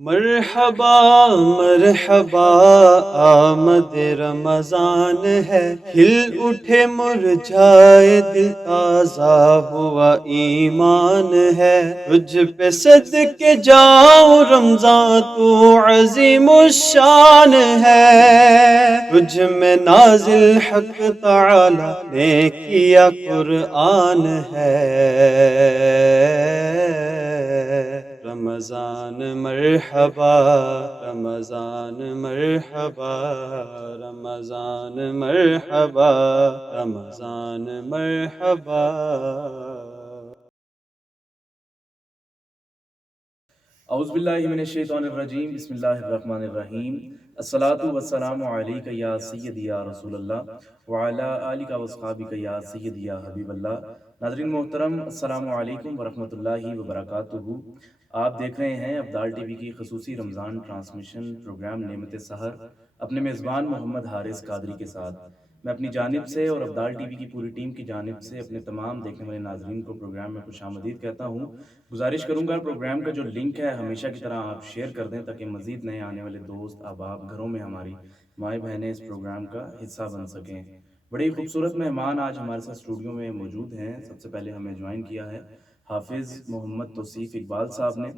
مرحبا مرحبا آمد رمضان ہے، کھل اٹھے مرجھائے دل، تازہ ہوا ایمان ہے۔ تجھ پہ صدقے جاؤں رمضان، تو عظیم الشان ہے۔ تجھ میں نازل حق تعالی نے کیا قرآن ہے۔ رمضان مرحبا رمضان مرحبا رمضان مرحبا رمضان مرحبا۔ اعوذ باللہ من الشیطان الرجیم، بسم اللہ الرحمن الرحیم۔ الصلاۃ والسلام علیک یا سیدی یا رسول اللہ وعلی آلک واصحابک یا سیدی یا حبیب اللہ۔ ناظرین محترم، السلام علیکم ورحمۃ اللہ وبرکاتہ۔ آپ دیکھ رہے ہیں ابدال ٹی وی کی خصوصی رمضان ٹرانسمیشن پروگرام نعمت سحر، اپنے میزبان محمد حارث قادری کے ساتھ۔ میں اپنی جانب سے اور ابدال ٹی وی کی پوری ٹیم کی جانب سے اپنے تمام دیکھنے والے ناظرین کو پروگرام میں خوش آمدید کہتا ہوں۔ گزارش کروں گا پروگرام کا جو لنک ہے ہمیشہ کی طرح آپ شیئر کر دیں، تاکہ مزید نئے آنے والے دوست احباب گھروں میں ہماری مائیں بہنیں اس پروگرام کا حصہ بن سکیں۔ بڑے ہی خوبصورت مہمان آج ہمارے ساتھ اسٹوڈیو میں موجود ہیں۔ سب سے پہلے ہمیں جوائن کیا ہے حافظ محمد توصیف اقبال صاحب نے۔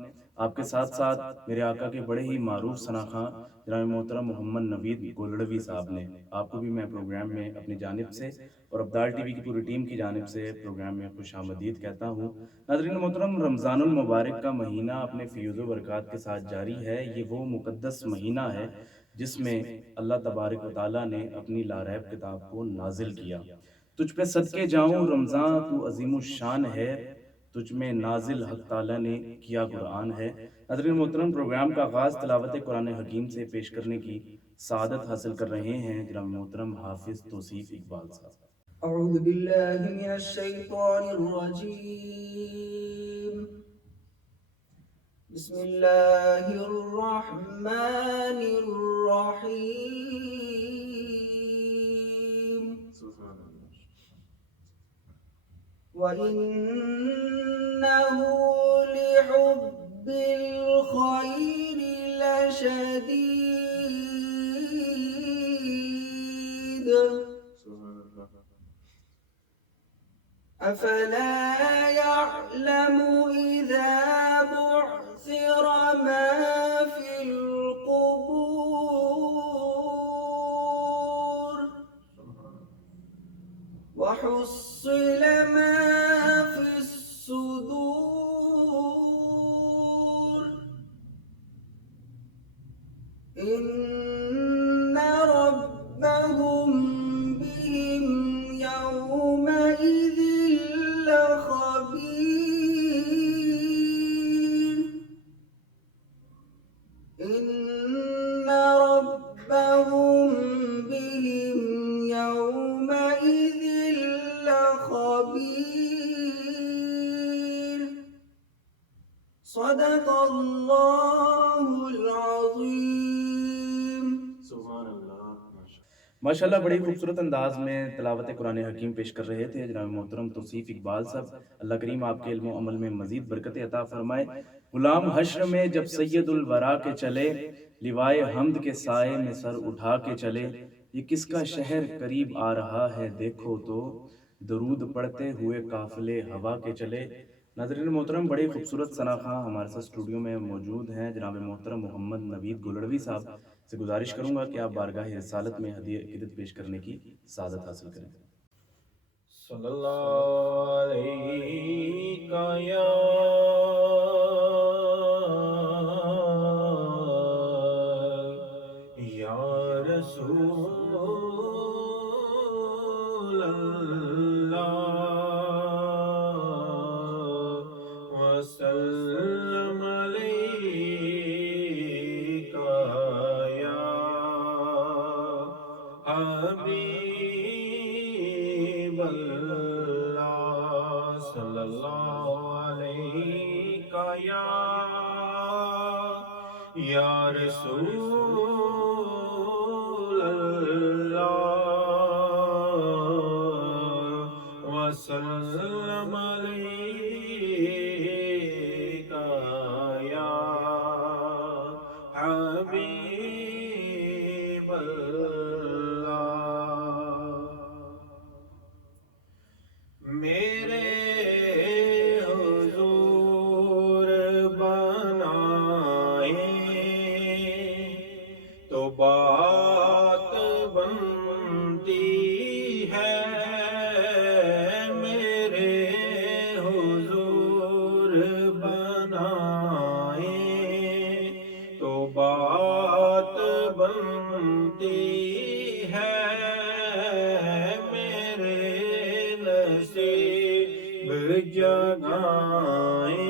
آپ کے ساتھ ساتھ میرے آقا کے بڑے ہی معروف ثنا خواں جناب محترم محمد نوید گولڑوی صاحب نے۔ آپ کو بھی میں پروگرام میں اپنی جانب سے اور ابدال ٹی وی کی پوری ٹیم کی جانب سے پروگرام میں خوش آمدید کہتا ہوں۔ ناظرین محترم، رمضان المبارک کا مہینہ اپنے فیوز و برکات کے ساتھ جاری ہے۔ یہ وہ مقدس مہینہ ہے جس میں اللہ تبارک و تعالیٰ نے اپنی لاریب کتاب کو نازل کیا۔ تجھ پہ صدقے جاؤں رمضان، تو عظیم الشان ہے، تجھ میں نازل حق تعالیٰ نے کیا قرآن ہے۔ ناظرین محترم، پروگرام کا آغاز تلاوت قرآن حکیم سے پیش کرنے کی سعادت حاصل کر رہے ہیں جناب محترم حافظ توصیف اقبال صاحب۔ اعوذ باللہ من الشیطان الرجیم، بسم اللہ الرحمن الرحیم۔ وَإِنَّهُ لِحُبِّ الْخَيْرِ لَشَدِيدٌ، أَفَلَا يَعْلَمُ إِذَا بُعْثِرَ مَا فِي الْقُبُورِ وَحُصِّلَ مَا فِي الصُّدُورِ إِنَّ رَبَّهُم بِهِمْ يَوْمَئِذٍ لَخَبِيرٌ إِنَّ رَبَّهُم بِهِمْ يَوْمَئِذٍ لَخَبِيرٌ۔ صدق اللہ العظیم۔ ماشاءاللہ، بڑی خوبصورت انداز میں تلاوت قرآن حکیم پیش کر رہے تھے جناب محترم توصیف اقبال صاحب۔ اللہ کریم آپ کے علم و عمل میں مزید برکت عطا فرمائے۔ غلام حشر میں جب سید الورا کے چلے، لوائے حمد کے سائے میں سر اٹھا کے چلے، یہ کس کا شہر قریب آ رہا ہے دیکھو تو، درود پڑھتے ہوئے قافلے ہوا کے چلے۔ ناظرین محترم، بڑے خوبصورت ثنا خواں ہمارے ساتھ اسٹوڈیو میں موجود ہیں جناب محترم محمد نوید گولڑوی صاحب سے گزارش کروں گا کہ آپ بارگاہ رسالت میں ہدیہ عقیدت پیش کرنے کی سعادت حاصل کریں۔ صلی اللہ علیہ یا رسول اللہ، وسلم علیک یا حبیب اللہ، صلی اللہ علیک یا رسول اللہ، وسلم علیک یا حبیب اللہ میرے حضور بنائے تو بات بنتی ہے میرے حضور بنائے تو بات بنتی ہے میرے نصیب جگائیں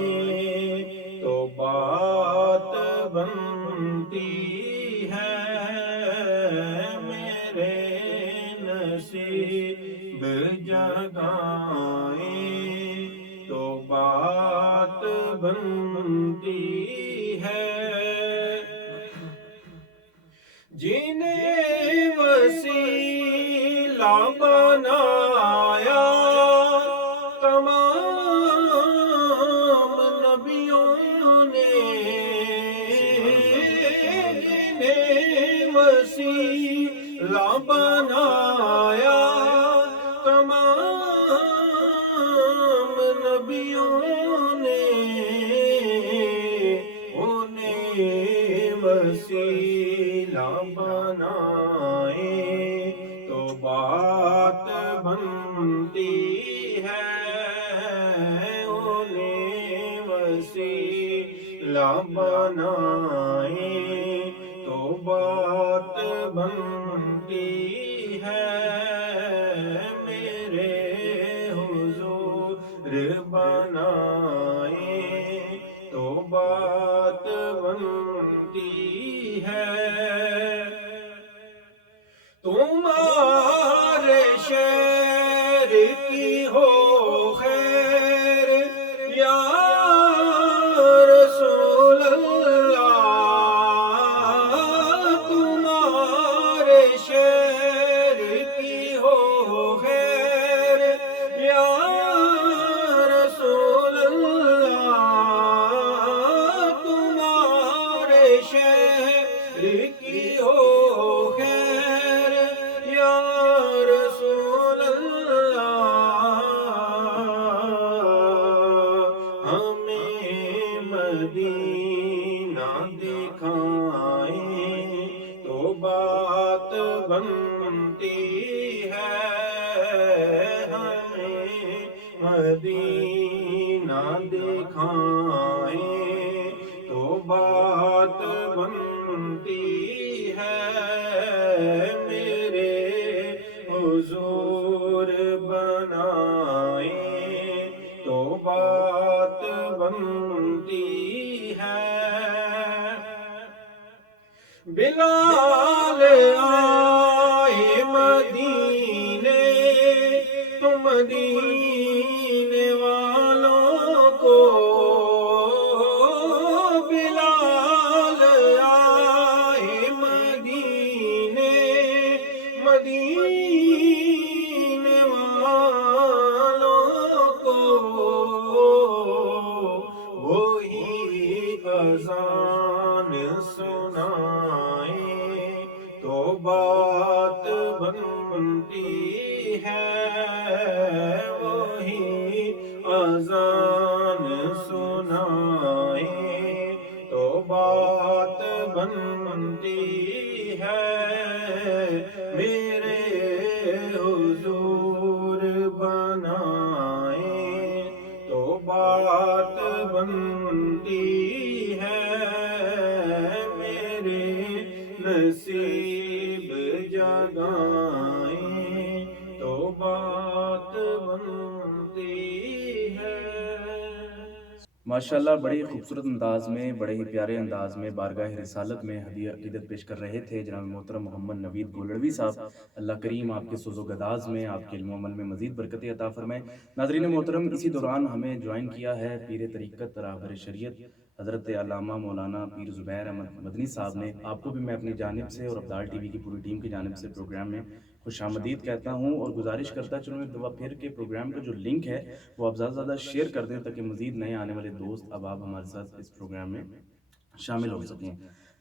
تو بات بنتی ہے میرے نصیب جگائیں تو بات بنتی ہے جنہیں وسیلہ بنایا تمام نبیوں نے جنہیں وسیلہ بنایا تمام نبیوں نے انہیں وسیلہ بنائے تو بات بنتی ہے انہیں وسیلہ بنائے تو بات بنتی ہے میرے حضور بنائے تو بات بنتی ہے تمہارے شہر کی ہو خیر یا رسول اللہ تمہارے شہر کی ہو خیر یا رسول اللہ تمہارے شہر کی ہو خیر یا رسول اللہ ہمیں مدینہ دکھائیں تو بات بنتی ہے ہمیں مدینہ دکھائیں تو بات بنتی ہے میرے حضور بنائے تو بات بنتی ہے بلال آئے مدینے تو مدینے والوں کو بلال آئے مدینے مدینے والوں کو وہی اذان سنائے تو بات بنتی ہے وہی اذان سنائے تو بات بنتی ہے میرے حضور بنائے تو بات بنتی ہے میرے نصیب جگائیں تو بات بنتی ہے ماشاءاللہ بڑے ہی خوبصورت انداز میں بڑے ہی پیارے انداز میں بارگاہ رسالت میں ہدیہ عقیدت پیش کر رہے تھے جناب محترم محمد نوید گولڑوی صاحب اللہ کریم آپ کے سوز و گداز میں آپ کے علم و عمل میں مزید برکت عطا فرمائے ناظرین محترم اسی دوران ہمیں جوائن کیا ہے پیر طریقت راہبر شریعت حضرت علامہ مولانا پیر زبیر احمد مدنی صاحب نے آپ کو بھی میں اپنی جانب سے اور ابدال ٹی وی کی پوری ٹیم کی جانب سے پروگرام میں خوش آمدید کہتا ہوں اور گزارش کرتا چلوں ایک دفعہ پھر کے پروگرام کا جو لنک ہے وہ آپ زیادہ سے زیادہ شیئر کر دیں تاکہ مزید نئے آنے والے دوست اب آپ ہمارے ساتھ اس پروگرام میں شامل ہو سکیں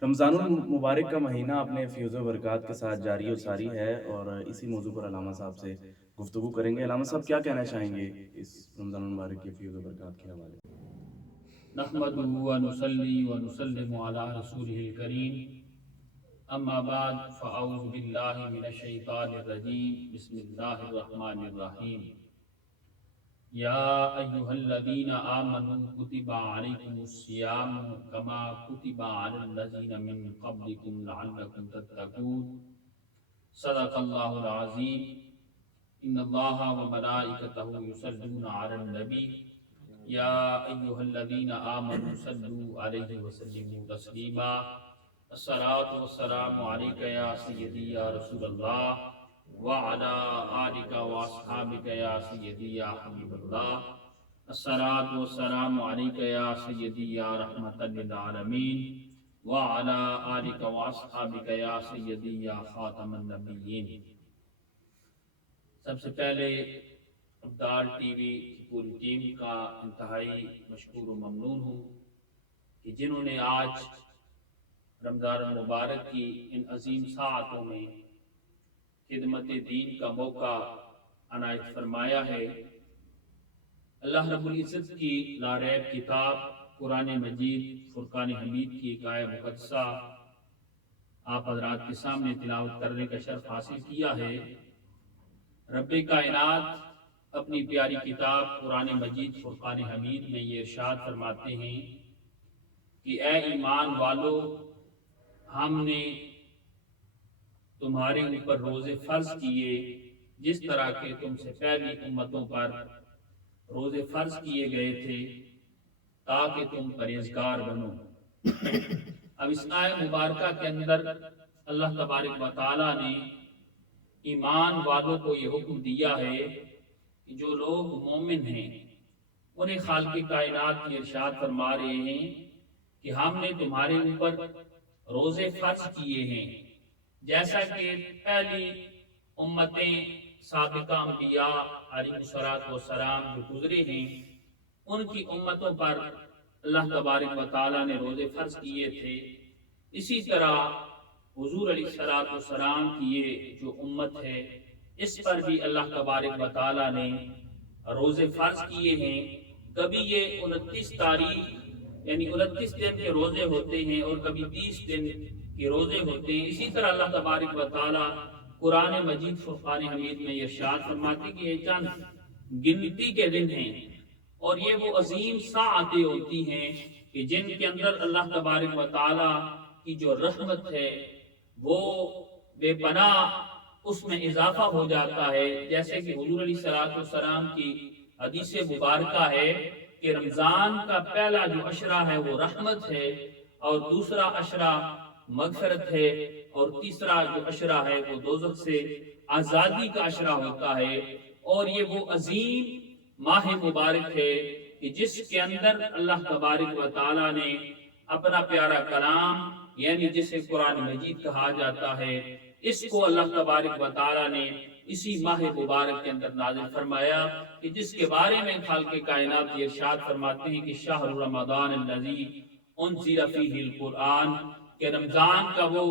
رمضان المبارک کا مہینہ اپنے فیوز و برکات کے ساتھ جاری و ساری ہے، اور اسی موضوع پر علامہ صاحب سے گفتگو کریں گے۔ علامہ صاحب کیا کہنا چاہیں گے اس رمضان المبارک کے فیوز و برکات کے حوالے سے؟ نحمده ونصلي ونسلم على رسوله الكريم اما بعد فاعوذ بالله من الشيطان الرجيم بسم الله الرحمن الرحيم يا ايها الذين امنوا كتب عليكم الصيام كما كتب على الذين من قبلكم لعلكم تتقون صدق الله العظيم ان الله وملائكته يصلون على النبي یا ایھا الذین آمنوا صلوا علیہ وسلموا تسلیما الصلاۃ والسلام علیک یا سیدی یا رسول اللہ وعلی آلک واصحابک یا سیدی یا حبیب اللہ الصلاۃ والسلام علیک یا سیدی یا رحمۃ للعالمین وعلی آلک واصحابک یا سیدی یا خاتم النبیین۔ سب سے پہلے ابدال ٹی وی کی پوری ٹیم کا انتہائی مشکور و ممنون ہوں کہ جنہوں نے آج رمضان المبارک کی ان عظیم ساعتوں میں خدمت دین کا موقع عنایت فرمایا ہے۔ اللہ رب العزت کی لاریب کتاب قرآن مجید فرقان حمید کی ایک آیہ مقدسہ آپ حضرات کے سامنے تلاوت کرنے کا شرف حاصل کیا ہے۔ رب کائنات اپنی پیاری کتاب قرآن مجید فرقان حمید میں یہ ارشاد فرماتے ہیں کہ اے ایمان والو، ہم نے تمہارے اوپر روزے فرض کیے جس طرح کہ تم سے پہلی امتوں پر روزے فرض کیے گئے تھے تاکہ تم پرہیزگار بنو۔ اب اس آیہ مبارکہ کے اندر اللہ تبارک و تعالیٰ نے ایمان والوں کو یہ حکم دیا ہے کہ جو لوگ مومن ہیں انہیں خالق کائنات کی ارشاد فرما رہے ہیں کہ ہم نے تمہارے اوپر روزے فرض کیے ہیں جیسا کہ پہلی امتیں سابقہ انبیاء علیہ السلام جو گزرے ہیں ان کی امتوں پر اللہ تبارک و تعالیٰ نے روزے فرض کیے تھے، اسی طرح حضور علیہ السلام کی یہ جو امت ہے اس پر بھی اللہ تبارک و تعالیٰ نے روزے فرض کیے ہیں۔ کبھی یہ 29 تاریخ یعنی 29 دن کے روزے ہوتے ہیں اور کبھی 30 دن کے روزے ہوتے ہیں۔ اسی طرح اللہ تبارک و تعالیٰ قرآن مجید فرقان حمید میں ارشاد فرماتے ہیں کہ یہ چند گنتی کے دن ہیں اور یہ وہ عظیم ساعتیں ہوتی ہیں کہ جن کے اندر اللہ تبارک و تعالیٰ کی جو رحمت ہے وہ بے پناہ اس میں اضافہ ہو جاتا ہے۔ جیسے کہ حضور علیہ السلام کی حدیث مبارکہ ہے کہ رمضان کا پہلا جو عشرہ ہے وہ رحمت ہے، اور دوسرا عشرہ مغفرت ہے، اور تیسرا جو عشرہ ہے وہ دوزخ سے آزادی کا عشرہ ہوتا ہے۔ اور یہ وہ عظیم ماہ مبارک ہے کہ جس کے اندر اللہ تبارک و تعالیٰ نے اپنا پیارا کلام یعنی جسے قرآن مجید کہا جاتا ہے اس کو اللہ تبارک و تعالیٰ نے اسی ماہ مبارک کے اندر نازل فرمایا کہ جس کے بارے میں خالق کائنات یہ ارشاد فرماتے ہیں کہ شہر رمضان الذی انزل فیہ القرآن، کہ رمضان کا وہ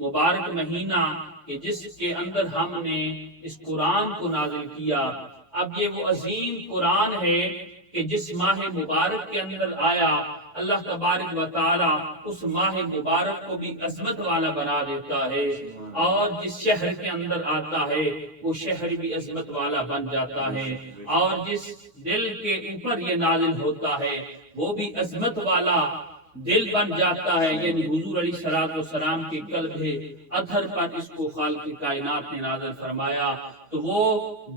مبارک مہینہ کہ جس کے اندر ہم نے اس قرآن کو نازل کیا۔ اب یہ وہ عظیم قرآن ہے کہ جس ماہ مبارک کے اندر آیا، اللہ تبارک و تعالی اس ماہ مبارک کو بھی عظمت والا بنا دیتا ہے، اور جس شہر کے اندر آتا ہے وہ شہر بھی عظمت والا بن جاتا ہے، اور جس دل کے اوپر یہ نازل ہوتا ہے وہ بھی عظمت والا دل بن جاتا ہے، یعنی حضور علیہ السلام کے قلب اطہر پر اس کو خالق کائنات نے نازل فرمایا، تو وہ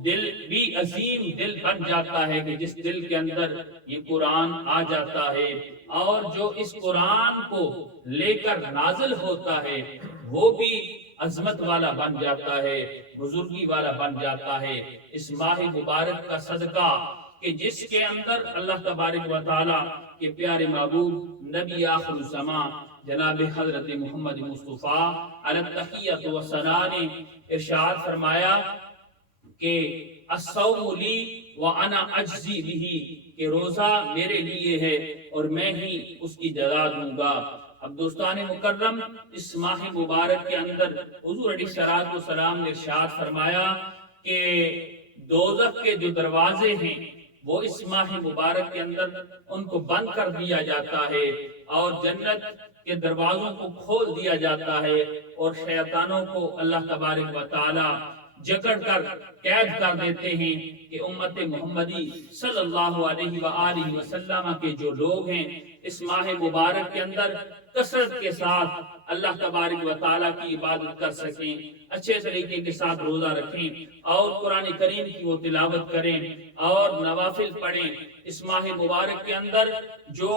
دل بھی عظیم دل بن جاتا ہے کہ جس دل کے اندر یہ قرآن آ جاتا ہے، اور جو اس قرآن کو لے کر نازل ہوتا ہے وہ بھی عظمت والا بن جاتا ہے، بزرگی والا بن جاتا ہے۔ اس ماہ مبارک کا صدقہ کہ جس کے اندر اللہ تبارک و تعالی کے پیارے محبوب نبی آخر الزمان جناب حضرت محمد مصطفیٰ علیہ التحیۃ والثناء نے ارشاد فرمایا کہ الصوم لی وانا اجزی بہ، کہ روزہ میرے لیے ہے اور میں ہی اس کی جزا دوں گا۔ اب دوستان مکرم، اس ماہ مبارک کے اندر حضور علیہ الصلوۃ والسلام نے ارشاد فرمایا کہ دوزخ کے جو دروازے ہیں وہ اس ماہ مبارک کے اندر ان کو بند کر دیا جاتا ہے اور جنت کے دروازوں کو کھول دیا جاتا ہے، اور شیطانوں کو اللہ تبارک و تعالی جکڑ کر قید کر دیتے ہیں کہ امت محمدی صلی اللہ علیہ وآلہ وسلم کے جو لوگ ہیں اس ماہ مبارک کے اندر کثرت کے ساتھ اللہ تبارک و تعالیٰ کی عبادت کر سکیں، اچھے طریقے کے ساتھ روزہ رکھیں اور قرآن کریم کی وہ تلاوت کریں اور نوافل پڑھیں۔ اس ماہ مبارک کے اندر جو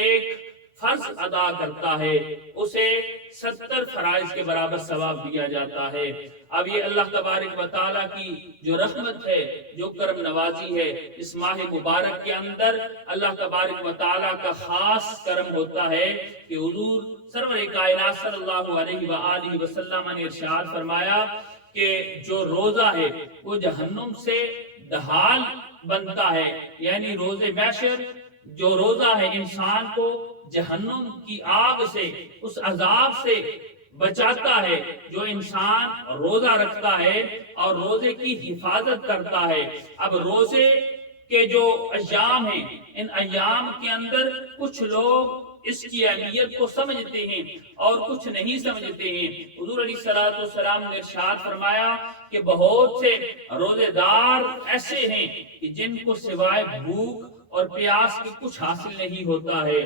ایک فرض ادا کرتا ہے اسے 70 فرائض کے برابر ثواب دیا جاتا ہے۔ اب یہ اللہ تبارک و تعالیٰ کی جو رحمت ہے، جو کرم نوازی ہے، اس ماہ مبارک کے اندر اللہ تبارک و تعالیٰ کا خاص کرم ہوتا ہے کہ حضور سرور کائنات صلی اللہ علیہ وآلہ وسلم نے ارشاد فرمایا کہ جو روزہ ہے وہ جہنم سے ڈھال بنتا ہے، یعنی روز محشر جو روزہ ہے انسان کو جہنم کی آگ سے، اس عذاب سے بچاتا ہے۔ جو انسان روزہ رکھتا ہے اور روزے کی حفاظت کرتا ہے، اب روزے کے جو ایام ہیں ان ایام کے اندر کچھ لوگ اس کی اہمیت کو سمجھتے ہیں اور کچھ نہیں سمجھتے ہیں۔ حضور علیہ الصلوۃ والسلام نے ارشاد فرمایا کہ بہت سے روزے دار ایسے ہیں کہ جن کو سوائے بھوک اور پیاس کی کچھ حاصل نہیں ہوتا ہے،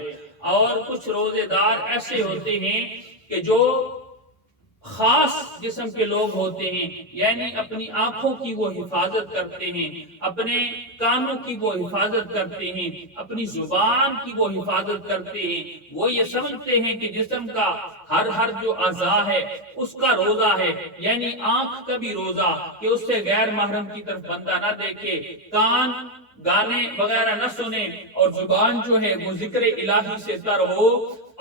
اور کچھ روزے دار ایسے ہوتے ہیں کہ جو خاص قسم کے لوگ ہوتے ہیں، یعنی اپنی آنکھوں کی وہ حفاظت کرتے ہیں، اپنے کانوں کی وہ حفاظت کرتے ہیں، اپنی زبان کی وہ حفاظت کرتے ہیں۔ وہ یہ سمجھتے ہیں کہ جسم کا ہر جو اعضاء ہے اس کا روزہ ہے، یعنی آنکھ کا بھی روزہ کہ اس سے غیر محرم کی طرف بندہ نہ دیکھے، کان گانے وغیرہ نہ سنے، اور زبان جو ہے وہ ذکر الہی سے تر ہو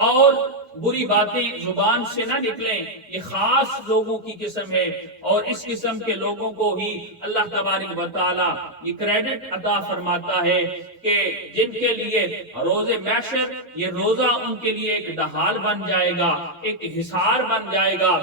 اور بری باتیں زبان سے نہ نکلیں۔ یہ خاص لوگوں کی قسم ہے، اور اس قسم کے لوگوں کو ہی اللہ تبارک و تعالی یہ کریڈٹ عطا فرماتا ہے کہ جن کے لیے روز محشر یہ روزہ ان کے لیے ایک ڈھال بن جائے گا، ایک حصار بن جائے گا۔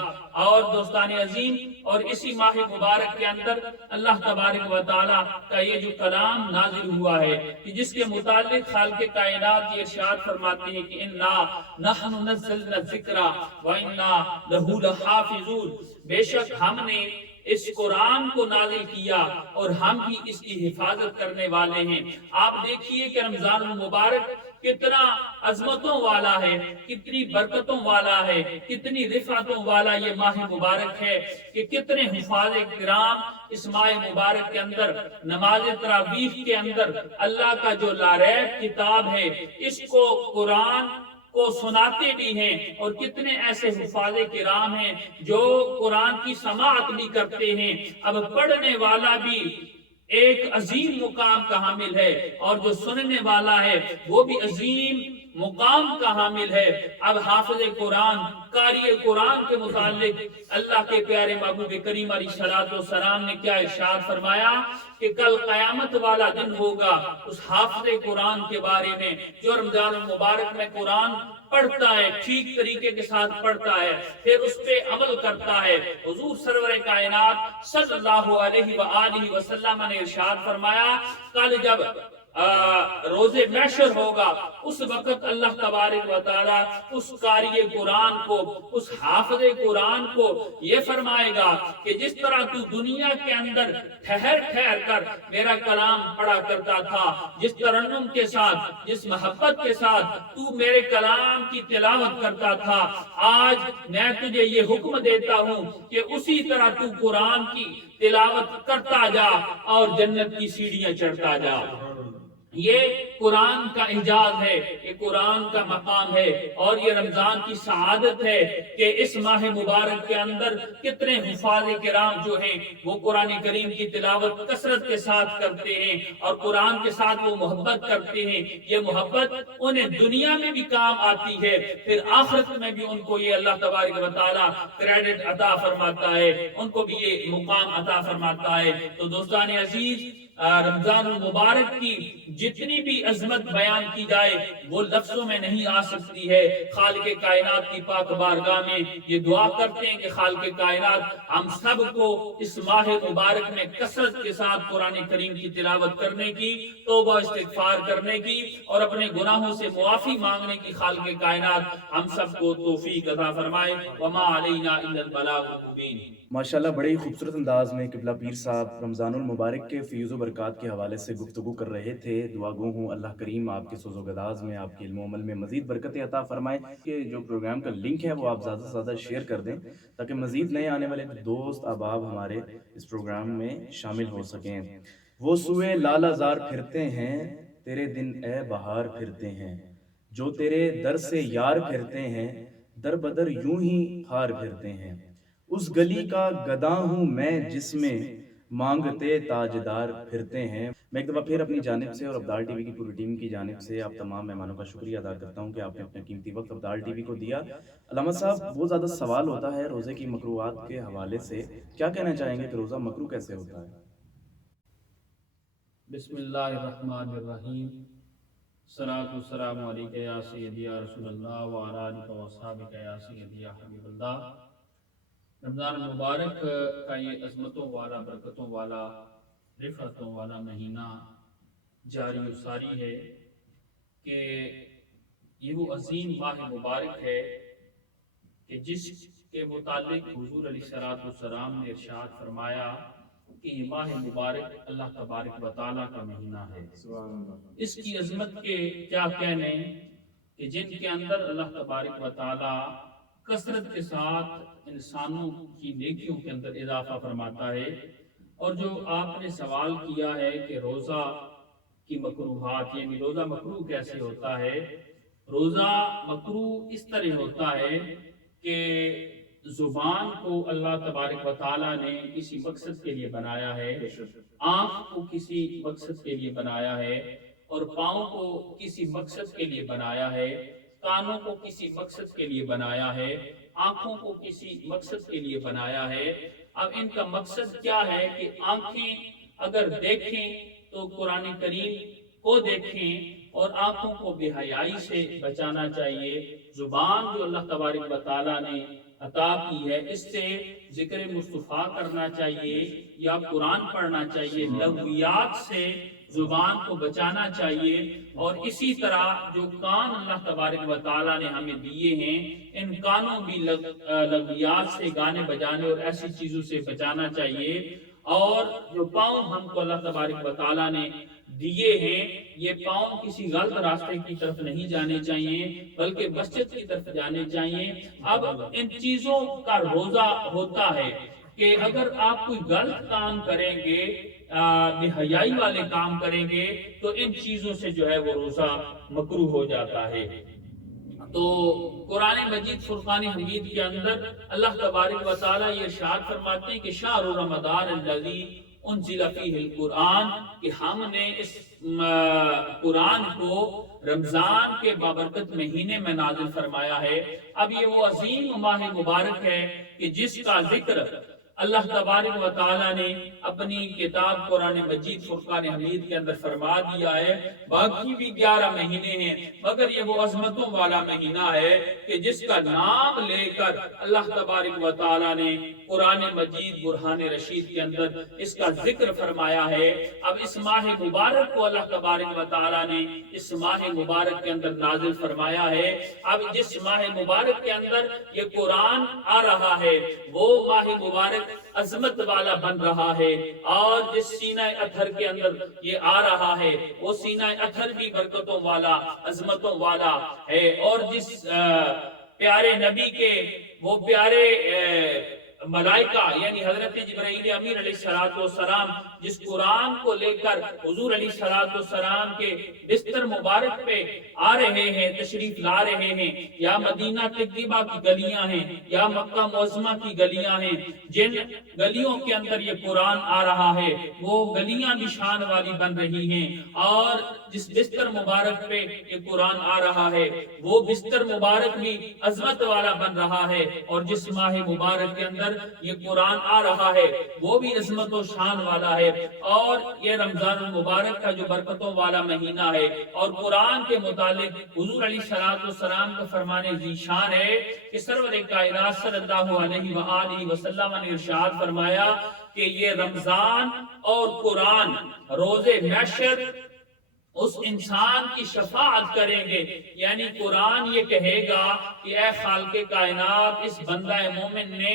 اور دوستان عظیم، اور اسی ماہ مبارک کے اندر اللہ تبارک و تعالی کا یہ جو کلام نازل ہوا ہے کہ جس کے متعلق خالق کائنات یہ ارشاد فرماتے ہیں کہ انا نحن نزلنا الذکر وانا لہ لحافظون، بے شک ہم نے اس قرآن کو نازل کیا اور ہم بھی اس کی حفاظت کرنے والے ہیں۔ آپ دیکھیے کہ رمضان المبارک کتنا عظمتوں والا ہے، کتنی برکتوں والا ہے، کتنی رفعتوں والا یہ ماہ مبارک ہے کہ کتنے حفاظ کرام اس ماہ مبارک کے اندر نماز تراویح کے اندر اللہ کا جو لاریب کتاب ہے اس کو قرآن کو سناتے بھی ہیں، اور کتنے ایسے حفاظ کرام ہیں جو قرآن کی سماعت بھی کرتے ہیں۔ اب پڑھنے والا بھی ایک عظیم مقام کا حامل ہے، اور جو سننے والا ہے وہ بھی عظیم مقام کا حامل ہے۔ اب حافظ قرآن، قاری قرآن کے متعلق اللہ کے پیارے محبوب کریم علیہ الصلوۃ والسلام نے کیا ارشاد فرمایا کہ کل قیامت والا دن ہوگا اس حافظ قرآن کے بارے میں جو رمضان المبارک میں قرآن پڑھتا ہے، ٹھیک طریقے کے ساتھ پڑھتا ہے، پھر اس پہ عمل کرتا ہے۔ حضور سرور کائنات صلی اللہ علیہ وآلہ وسلم نے ارشاد فرمایا کل جب روز محشر ہوگا اس وقت اللہ تبارک و تعالی اس قاری قرآن کو، اس حافظ قرآن کو یہ فرمائے گا کہ جس طرح تو دنیا کے اندر ٹھہر ٹھہر کر میرا کلام پڑھا کرتا تھا، جس ترنم کے ساتھ، جس محبت کے ساتھ تو میرے کلام کی تلاوت کرتا تھا، آج میں تجھے یہ حکم دیتا ہوں کہ اسی طرح تو قرآن کی تلاوت کرتا جا اور جنت کی سیڑھیاں چڑھتا جا۔ یہ قرآن کا اعجاز ہے، یہ قرآن کا مقام ہے، اور یہ رمضان کی سعادت ہے کہ اس ماہ مبارک کے اندر کتنے حفاظ کرام جو ہیں وہ قرآن کریم کی تلاوت کثرت کے ساتھ کرتے ہیں اور قرآن کے ساتھ وہ محبت کرتے ہیں۔ یہ محبت انہیں دنیا میں بھی کام آتی ہے، پھر آخرت میں بھی ان کو یہ اللہ تبارک و تعالی کریڈٹ عطا فرماتا ہے، ان کو بھی یہ مقام عطا فرماتا ہے۔ تو دوستان عزیز، رمضان المبارک کی جتنی بھی عظمت بیان کی جائے وہ لفظوں میں نہیں آ سکتی ہے۔ خالق کائنات کی پاک بارگاہ میں یہ دعا کرتے ہیں کہ خالق کائنات ہم سب کو اس ماہ مبارک میں کثرت کے ساتھ قرآن کریم کی تلاوت کرنے کی، توبہ استغفار کرنے کی اور اپنے گناہوں سے معافی مانگنے کی خالق کائنات ہم سب کو توفیق عطا فرمائے۔ وما علینا الا البلاغ المبین۔ ماشاءاللہ بڑے ہی خوبصورت انداز میں قبلہ پیر صاحب رمضان المبارک کے فیض و برکات کے حوالے سے گفتگو کر رہے تھے۔ دعا گو ہوں اللہ کریم آپ کے سوز و گداز میں، آپ کے علم و عمل میں مزید برکتیں عطا فرمائے۔ کہ جو پروگرام کا لنک ہے وہ آپ زیادہ سے زیادہ شیئر کر دیں تاکہ مزید نئے آنے والے دوست احباب ہمارے اس پروگرام میں شامل ہو سکیں۔ وہ سوئے لالہ زار پھرتے ہیں، تیرے دن اے بہار پھرتے ہیں، جو تیرے در سے یار پھرتے ہیں، در بدر یوں ہی ہار پھرتے ہیں۔ اس گلی کا گداں ہوں میں جس میں مانگتے تاجدار پھرتے ہیں۔ میں ایک دفعہ پھر اپنی جانب سے اور ابدال ٹی وی کی پوری ٹیم کی جانب سے آپ تمام مہمانوں کا شکریہ ادا کرتا ہوں کہ آپ نے اپنا قیمتی وقت ابدال ٹی وی کو دیا۔ علامہ صاحب بہت زیادہ سوال ہوتا ہے روزے کی مکروہات کے حوالے سے، کیا کہنا چاہیں گے کہ روزہ مکروہ کیسے ہوتا ہے؟ بسم اللہ الرحمن الرحیم، الصلاۃ والسلام علیک یا سیدی یا رسول اللہ وعلی آلک و اصحابک یا سیدی یا حبیب اللہ۔ رمضان المبارک کا یہ عظمتوں والا، برکتوں والا، رفعتوں والا مہینہ جاری و ساری ہے کہ یہ وہ عظیم ماہ مبارک ہے کہ جس کے متعلق حضور علیہ السلام نے ارشاد فرمایا کہ یہ ماہ مبارک اللہ تبارک و تعالیٰ کا مہینہ ہے۔ اس کی عظمت کے کیا کہنے کہ جن کے اندر اللہ تبارک و تعالیٰ کثرت کے ساتھ انسانوں کی نیکیوں کے اندر اضافہ فرماتا ہے۔ اور جو آپ نے سوال کیا ہے کہ روزہ کی مکروہات، یعنی روزہ مکروہ کیسے ہوتا ہے؟ روزہ مکروہ اس طرح ہوتا ہے کہ زبان کو اللہ تبارک و تعالیٰ نے کسی مقصد کے لیے بنایا ہے، آنکھ کو کسی مقصد کے لیے بنایا ہے، اور پاؤں کو کسی مقصد کے لیے بنایا ہے، کانوں کو کسی مقصد کے لیے بنایا ہے، آنکھوں کو کسی مقصد کے لیے بنایا ہے۔ اب ان کا مقصد کیا ہے کہ آنکھیں اگر دیکھیں تو قرآن کریم کو دیکھیں، اور آنکھوں کو بے حیائی سے بچانا چاہیے۔ زبان جو اللہ تبارک و تعالیٰ نے عطا کی ہے اس سے ذکر مصطفیٰ کرنا چاہیے یا قرآن پڑھنا چاہیے، لغویات سے زبان کو بچانا چاہیے۔ اور اسی طرح جو کان اللہ تبارک و تعالیٰ نے ہمیں دیے ہیں، ان کانوں بھی لغویات سے، گانے بجانے اور ایسی چیزوں سے بچانا چاہیے۔ اور جو پاؤں ہم کو اللہ تبارک و تعالیٰ نے دیے ہیں، یہ پاؤں کسی غلط راستے کی طرف نہیں جانے چاہیے بلکہ مسجد کی طرف جانے چاہیے۔ اب ان چیزوں کا روزہ ہوتا ہے کہ اگر آپ کوئی غلط کام کریں گے، بے حیائی والے کام کریں گے، تو ان چیزوں سے جو ہے وہ روزہ مکروہ ہو جاتا ہے۔ تو قرآن مجید فرقان حمید کے اندر اللہ تبارک و تعالیٰ یہ ارشاد فرماتے ہیں کہ شہر رمضان الذی انزل فیہ القرآن، کہ ہم نے اس قرآن کو رمضان کے بابرکت مہینے میں نازل فرمایا ہے۔ اب یہ وہ عظیم ماہ مبارک ہے کہ جس کا ذکر اللہ تبارک و تعالیٰ نے اپنی کتاب قرآن مجید فرقان حمید کے اندر فرما دیا ہے۔ باقی بھی 11 مہینے ہیں، مگر یہ وہ عظمتوں والا مہینہ ہے کہ جس کا نام لے کر اللہ تبارک و تعالیٰ نے قرآن مجید برہان رشید کے اندر اس کا ذکر فرمایا ہے۔ اب اس ماہ مبارک کو اللہ تبارک و تعالیٰ نے اس ماہ مبارک کے اندر نازل فرمایا ہے۔ اب جس ماہ مبارک کے اندر یہ قرآن آ رہا ہے وہ ماہ مبارک عظمت والا بن رہا ہے، اور جس سینہ اطہر کے اندر یہ آ رہا ہے وہ سینہ اطہر بھی برکتوں والا، عظمتوں والا ہے۔ اور جس پیارے نبی کے وہ پیارے ملائکہ یعنی حضرت جبرائیل امین علیہ السلام جس قرآن کو لے کر حضور علیہ السلام کے بستر مبارک پہ آ رہے ہیں، تشریف لا رہے ہیں، یا مدینہ طیبہ کی گلیاں ہیں یا مکہ معظمہ کی گلیاں ہیں، جن گلیوں کے اندر یہ قرآن آ رہا ہے وہ گلیاں بھی شان والی بن رہی ہیں، اور جس بستر مبارک پہ یہ قرآن آ رہا ہے وہ بستر مبارک بھی عظمت والا بن رہا ہے۔ اور جس ماہ مبارک کے اندر یہ قرآن آ رہا ہے وہ بھی عظمت و شان والا ہے، اور یہ رمضان المبارک کا جو برکتوں والا مہینہ ہے، اور قرآن کے متعلق حضور علیہ السلام کا فرمان ذیشان ہے کہ سرور کائنات صلی اللہ علیہ وآلہ وسلم نے ارشاد فرمایا کہ یہ رمضان اور قرآن روز محشر اس انسان کی شفاعت کریں گے، یعنی قرآن یہ کہے گا کہ اے خالق کائنات، اس بندہ مومن نے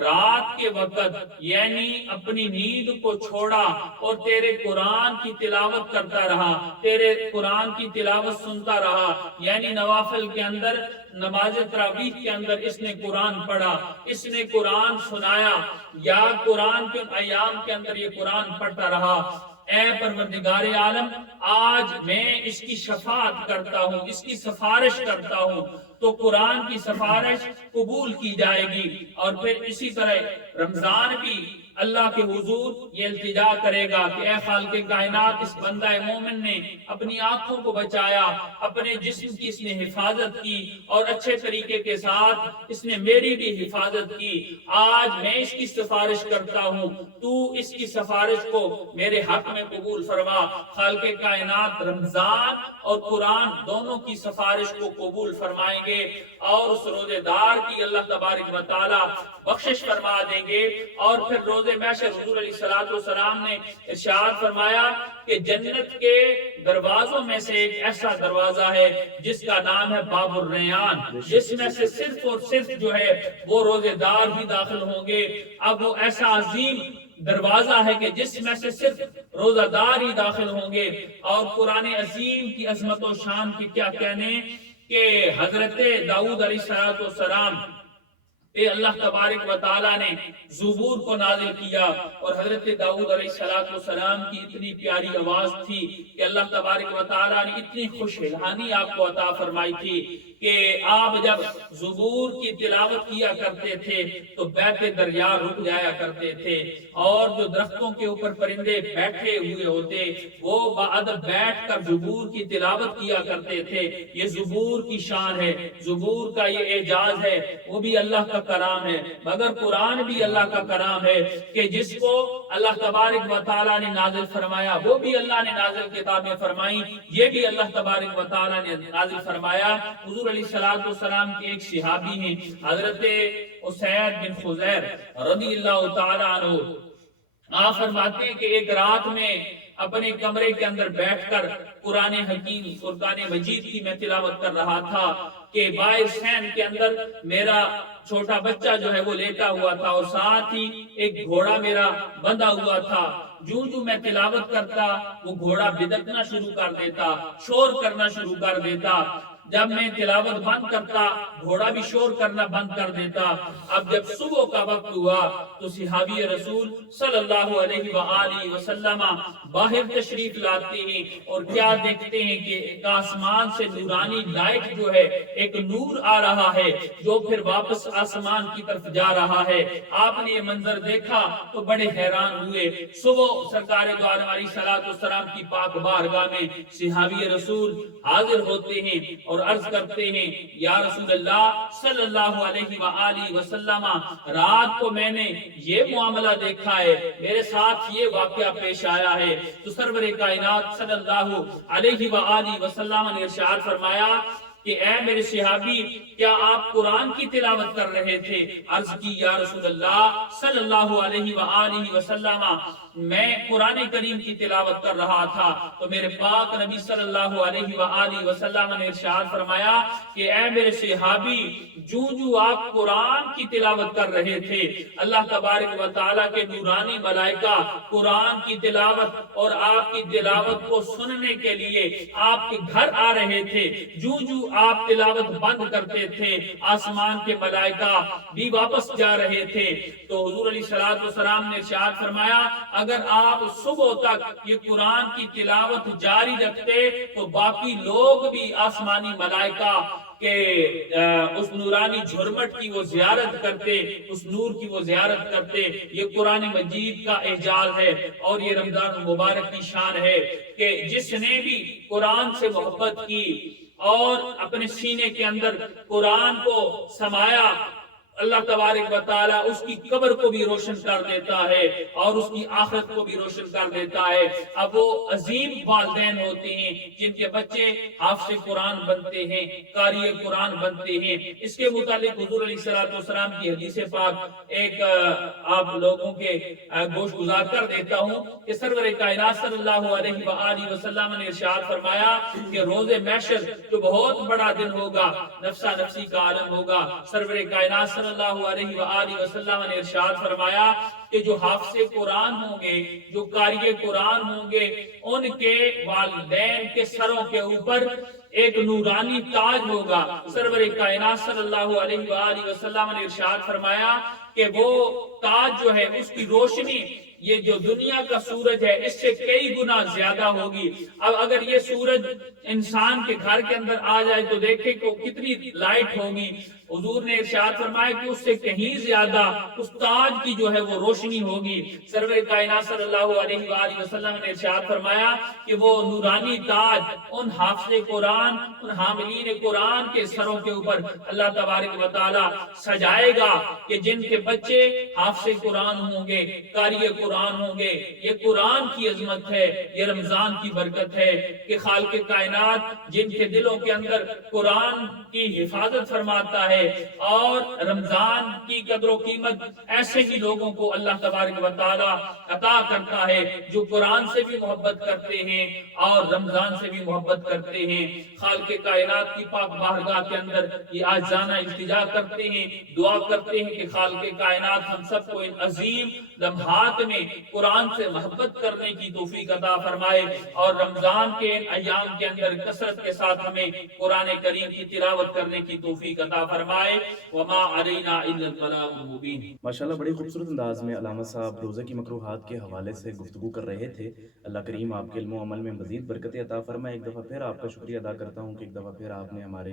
رات کے وقت یعنی اپنی نیند کو چھوڑا اور تیرے قرآن کی تلاوت کرتا رہا، تیرے قرآن کی تلاوت سنتا رہا، یعنی نوافل کے اندر نماز تراویح کے اندر اس نے قرآن پڑھا، اس نے قرآن سنایا، یا قرآن کے ایام کے اندر یہ قرآن پڑھتا رہا، اے پروردگار عالم آج میں اس کی شفاعت کرتا ہوں، اس کی سفارش کرتا ہوں، تو قرآن کی سفارش قبول کی جائے گی۔ اور پھر اسی طرح رمضان بھی اللہ کے حضور یہ التجا کرے گا کہ اے خالق کائنات، اس بندہ مومن نے اپنی آنکھوں کو بچایا، اپنے جسم کی اس نے حفاظت کی، اور اچھے طریقے کے ساتھ اس نے میری بھی حفاظت کی، آج میں اس کی سفارش کرتا ہوں، تو اس کی سفارش کو میرے حق میں قبول فرما۔ خالق کائنات رمضان اور قرآن دونوں کی سفارش کو قبول فرمائیں گے، اور اس روزے دار کی اللہ تبارک و تعالی بخشش فرما دیں گے۔ اور پھر روزے محشر حضور علیہ السلام نے ارشاد فرمایا کہ جنت کے دروازوں میں سے ایک ایسا دروازہ ہے جس کا نام ہے باب الریان، جس میں سے صرف اور صرف جو ہے وہ روزے دار ہی داخل ہوں گے۔ اب وہ ایسا عظیم دروازہ ہے کہ جس میں سے صرف روزہ دار ہی داخل ہوں گے۔ اور قرآن عظیم کی عظمت و شان کی کیا کہنے کہ حضرت داؤد علیہ السلام پہ اللہ تبارک و تعالیٰ نے زبور کو نازل کیا، اور حضرت داؤد علیہ السلام کی اتنی پیاری آواز تھی کہ اللہ تبارک و تعالیٰ نے اتنی خوش الحانی آپ کو عطا فرمائی تھی کہ آپ جب زبور کی تلاوت کیا کرتے تھے تو بیت دریا رک جایا کرتے تھے، اور جو درختوں کے اوپر پرندے بیٹھے ہوئے ہوتے وہ باادب بیٹھ کر زبور کی تلاوت کیا کرتے تھے۔ یہ زبور کی شان ہے، زبور کا یہ اعجاز ہے، وہ بھی اللہ کا کلام ہے، مگر قرآن بھی اللہ کا کلام ہے کہ جس کو اللہ تبارک و تعالیٰ نے نازل فرمایا وہ بھی اللہ نے نازل کتابیں فرمائی، یہ بھی اللہ تبارک و تعالیٰ نے نازل فرمایا۔ حضور علیہ السلام کے ایک صحابی ہیں حضرت اسید بن خضیر رضی اللہ تعالیٰ عنہ، آپ فرماتے ہیں کہ ایک رات میں اپنے کمرے کے اندر بیٹھ کر قرآن حکیم قرآن مجید کی میں تلاوت کر رہا تھا کہ باہر سین کے اندر میرا چھوٹا بچہ جو ہے وہ لیٹا ہوا تھا، اور ساتھ ہی ایک گھوڑا میرا بندھا ہوا تھا۔ جو میں تلاوت کرتا وہ گھوڑا بدکنا شروع کر دیتا، شور کرنا شروع کر دیتا، جب میں تلاوت بند کرتا گھوڑا بھی شور کرنا بند کر دیتا۔ اب جب صبح کا وقت ہوا تو صحابی رسول صلی اللہ علیہ وآلہ وسلم باہر تشریف لاتے ہیں، اور کیا دیکھتے ہیں کہ ایک آسمان سے نورانی لائٹ جو ہے، ایک نور آ رہا ہے جو پھر واپس آسمان کی طرف جا رہا ہے۔ آپ نے یہ منظر دیکھا تو بڑے حیران ہوئے۔ صبح سرکار دو عالم علیہ السلام کی پاک بارگاہ میں صحابی رسول حاضر ہوتے ہیں اور عرض کرتے ہیں یا رسول اللہ صلی اللہ علیہ وآلہ وسلم، رات کو میں نے یہ معاملہ دیکھا ہے، میرے ساتھ یہ واقعہ پیش آیا ہے۔ تو سرور کائنات صلی اللہ علیہ وآلہ وسلم نے ارشاد فرمایا کہ اے میرے صحابی، کیا آپ قرآن کی تلاوت کر رہے تھے؟ عرض کی یا رسول اللہ صلی اللہ علیہ وآلہ وسلم، میں قرآن کریم کی تلاوت کر رہا تھا۔ تو میرے پاک نبی صلی اللہ علیہ وآلہ وسلم نے ارشاد فرمایا کہ اے میرے صحابی، جو آپ قرآن کی تلاوت کر رہے تھے، اللہ تبارک و تعالیٰ کے نورانی ملائکہ قرآن کی تلاوت اور آپ کی تلاوت کو سننے کے لیے آپ کے گھر آ رہے تھے۔ جو آپ تلاوت بند کرتے تھے آسمان کے ملائکہ بھی واپس جا رہے تھے۔ تو حضور علیہ السلام نے ارشاد فرمایا اگر آپ صبح تک یہ قرآن کی تلاوت جاری رکھتے تو باقی لوگ بھی آسمانی ملائکہ کہ اس نورانی جھرمٹ کی وہ زیارت کرتے، اس نور کی وہ زیارت کرتے۔ یہ قرآن مجید کا اعجاز ہے، اور یہ رمضان مبارک کی شان ہے کہ جس نے بھی قرآن سے محبت کی اور اپنے سینے کے اندر قرآن کو سمایا، اللہ تبارک و تعالیٰ اس کی قبر کو بھی روشن کر دیتا ہے اور اس کی آخرت کو بھی روشن کر دیتا ہے۔ اب وہ عظیم والدین ہوتے ہیں جن کے بچے حافظ قرآن بنتے ہیں، قاری قرآن بنتے ہیں۔ اس کے متعلق حضور علیہ السلام کی حدیث پاک ایک آپ لوگوں کے گوش گزار کر دیتا ہوں کہ سرور کائنات صلی اللہ علیہ وآلہ وسلم نے ارشاد فرمایا کہ روز محشر جو بہت بڑا دن ہوگا، نفسا نفسی کا عالم ہوگا، سرور کائنات صلی اللہ علیہ وآلہ وسلم نے ارشاد فرمایا کہ جو حافظ قرآن ہوں گے، جو قاری قرآن ہوں گے، ان کے والدین کے سروں کے اوپر ایک نورانی تاج ہوگا۔ سرور کائنات صلی اللہ علیہ وآلہ وسلم نے ارشاد فرمایا کہ وہ تاج جو ہے اس کی روشنی یہ جو دنیا کا سورج ہے اس سے کئی گنا زیادہ ہوگی۔ اب اگر یہ سورج انسان کے گھر کے اندر آ جائے تو دیکھیں کہ کتنی لائٹ ہوگی۔ حضور نے ارشاد فرمایا کہ اس سے کہیں زیادہ اس تاج کی جو ہے وہ روشنی ہوگی۔ سرور کائنات صلی اللہ علیہ وآلہ وسلم نے ارشاد فرمایا کہ وہ نورانی تاج ان حافظ قرآن، ان حاملین قرآن کے سروں کے اوپر اللہ تبارک و تعالی سجائے گا کہ جن کے بچے حافظ قرآن ہوں گے، قاری قرآن ہوں گے۔ یہ قرآن کی عظمت ہے، یہ رمضان کی برکت ہے کہ خالق کائنات جن کے دلوں کے اندر قرآن کی حفاظت فرماتا ہے اور رمضان کی قدر و قیمت ایسے ہی لوگوں کو اللہ تبارک و تعالی عطا کرتا ہے جو قرآن سے بھی محبت کرتے ہیں اور رمضان سے بھی محبت کرتے ہیں۔ خالق کائنات کی پاک بارگاہ کے اندر یہ عاجزانہ التجا کرتے ہیں، دعا کرتے ہیں کہ خالق کائنات ہم سب کو ان عظیم لمحات میں قرآن سے محبت کرنے کی توفیق عطا فرمائے اور رمضان کے ان ایام کے اندر کثرت کے ساتھ ہمیں قرآن کریم کی تلاوت کرنے کی توفیق عطا فرمائے۔ وما علینا الا البلاغ المبین۔ ماشاءاللہ بڑی خوبصورت انداز میں علامہ صاحب روزے کی مکروہات کے حوالے سے گفتگو کر رہے تھے۔ اللہ کریم آپ کے علم و عمل میں مزید برکتیں عطا فرمائے۔ ایک دفعہ پھر آپ کا شکریہ ادا کرتا ہوں کہ ایک دفعہ پھر آپ نے ہمارے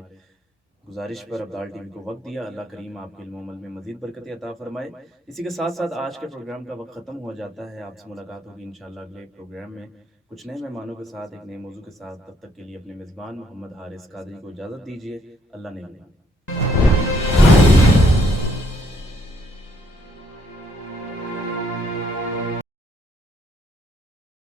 گزارش پر ابدال ٹی وی کو وقت دیا۔ اللہ کریم آپ کے علم و عمل میں مزید برکتیں عطا فرمائے۔ اسی کے ساتھ ساتھ آج کے پروگرام کا وقت ختم ہو جاتا ہے۔ آپ سے ملاقات ہوگی انشاءاللہ اگلے پروگرام میں کچھ نئے مہمانوں کے ساتھ، ایک نئے موضوع کے ساتھ۔ تب تک کے لیے اپنے میزبان محمد حارث قادری کو اجازت دیجیے۔ اللہ نے